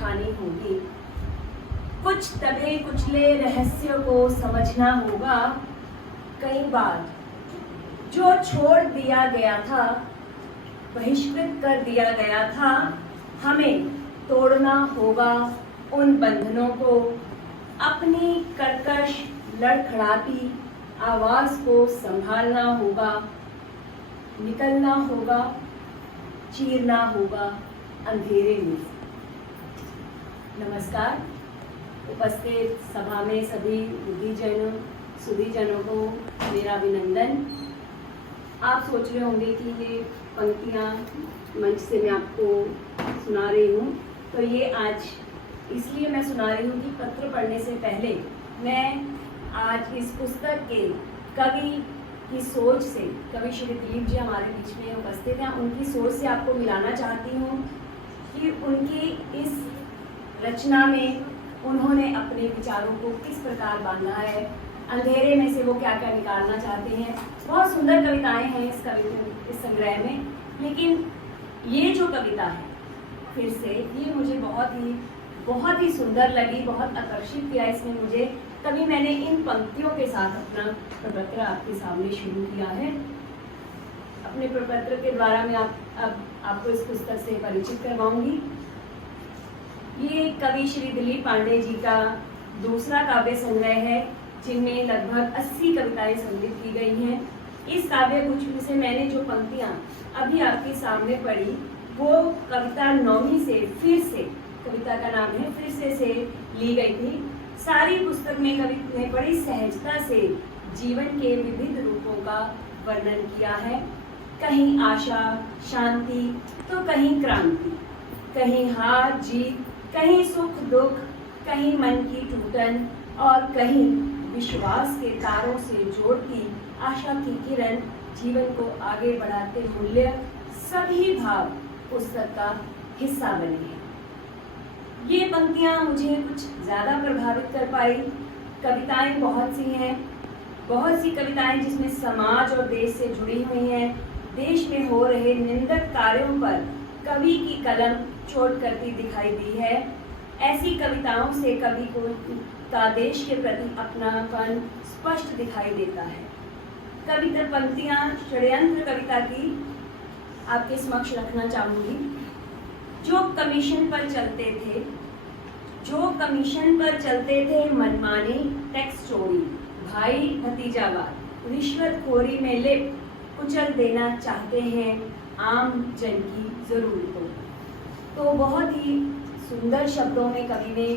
उठानी होगी। कुछ दबे कुचले रहस्य को समझना होगा। कई बार जो छोड़ दिया गया था, बहिष्कृत कर दिया गया था, हमें तोड़ना होगा उन बंधनों को। अपनी कर्कश लड़खड़ाती आवाज को संभालना होगा। निकलना होगा, चीरना होगा अंधेरे में। नमस्कार। उपस्थित सभा में सभी बुद्धिजनों सुधीजनों को मेरा अभिनंदन। आप सोच रहे होंगे कि ये पंक्तियाँ मंच से मैं आपको सुना रही हूँ, तो ये आज इसलिए मैं सुना रही हूँ कि पत्र पढ़ने से पहले मैं आज इस पुस्तक के कवि की सोच से, कवि श्री दिलीप जी हमारे बीच में उपस्थित हैं, उनकी सोच से आपको मिलाना चाहती हूँ कि उनकी इस रचना में उन्होंने अपने विचारों को किस प्रकार बांधा है, अंधेरे में से वो क्या क्या निकालना चाहते हैं। बहुत सुंदर कविताएं हैं इस संग्रह में, लेकिन ये जो कविता है फिर से ये मुझे बहुत ही सुंदर लगी, बहुत आकर्षित किया इसने मुझे। तभी मैंने इन पंक्तियों के साथ अपना प्रपत्र आपके सामने शुरू किया है। अपने प्रपत्र के द्वारा मैं अब आपको इस पुस्तक से परिचित करवाऊंगी। ये कवि श्री दिलीप पांडे जी का दूसरा काव्य संग्रह है, जिनमें लगभग 80 कविताएं संकलित की गई हैं। इस काव्य कुछ में से मैंने जो पंक्तियां अभी आपके सामने पढ़ी, वो कविता 9वीं से फिर से, कविता का नाम है फिर से ली गई थी। सारी पुस्तक में कवि ने बड़ी सहजता से जीवन के विविध रूपों का वर्णन किया है। कहीं आशा शांति तो कहीं क्रांति, कहीं हार जीत, कहीं सुख दुख, कहीं मन की टूटन और कहीं विश्वास के तारों से जोड़ती आशा की किरण, जीवन को आगे बढ़ाते मूल्य, सभी भाव पुस्तक का हिस्सा बने हैं। ये पंक्तियां मुझे कुछ ज़्यादा प्रभावित कर पाई। कविताएं बहुत सी हैं, बहुत सी कविताएं जिसमें समाज और देश से जुड़ी हुई हैं। देश में हो रहे निंदक कार्यों पर कवि की कलम चोट करती दिखाई दी है। ऐसी कविताओं से कवि को का देश के प्रति अपनापन स्पष्ट दिखाई देता है। कविता पंक्तियां षड्यंत्र कविता की आपके समक्ष रखना चाहूंगी। जो कमीशन पर चलते थे मनमानी टैक्स चोरी, भाई भतीजावाद, रिश्वतखोरी में लिप्त कुचल देना चाहते हैं आम जन की जरूरतों। तो बहुत ही सुंदर शब्दों में कवि ने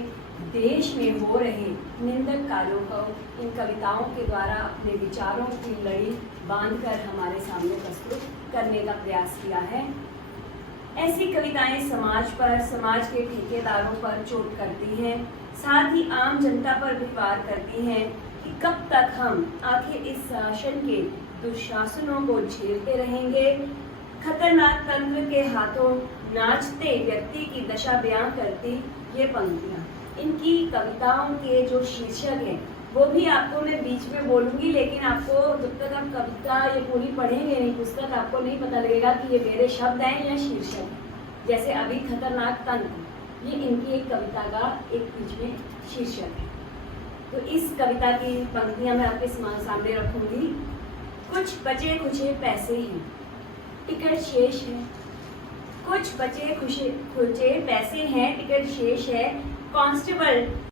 देश में हो रहे निंदक कार्यों को इन कविताओं के द्वारा अपने विचारों की लड़ी बांधकर हमारे सामने प्रस्तुत करने का प्रयास किया है। ऐसी कविताएं समाज पर, समाज के ठेकेदारों पर चोट करती हैं, साथ ही आम जनता पर भी वार करती हैं कि कब तक हम आखिर इस शासन के दुशासनों को झेलते रहेंगे। खतरनाक तंत्र के हाथों नाचते व्यक्ति की दशा बयां करती ये पंक्तियां। इनकी कविताओं के जो शीर्षक हैं वो भी आपको मैं बीच में बोलूंगी, लेकिन आपको जब तक आप कविता ये पूरी पढ़ेंगे नहीं पुस्तक, आपको नहीं पता लगेगा कि ये मेरे शब्द हैं या शीर्षक है। जैसे अभी खतरनाक तंत्र, ये इनकी एक कविता का एक बीच में शीर्षक है। तो इस कविता की पंक्तियां मैं आपके सामने रखूंगी। कुछ बचे खुचे पैसे हैं, टिकट शेष है। कुछ बचे खुचे पैसे हैं, टिकट शेष है। कांस्टेबल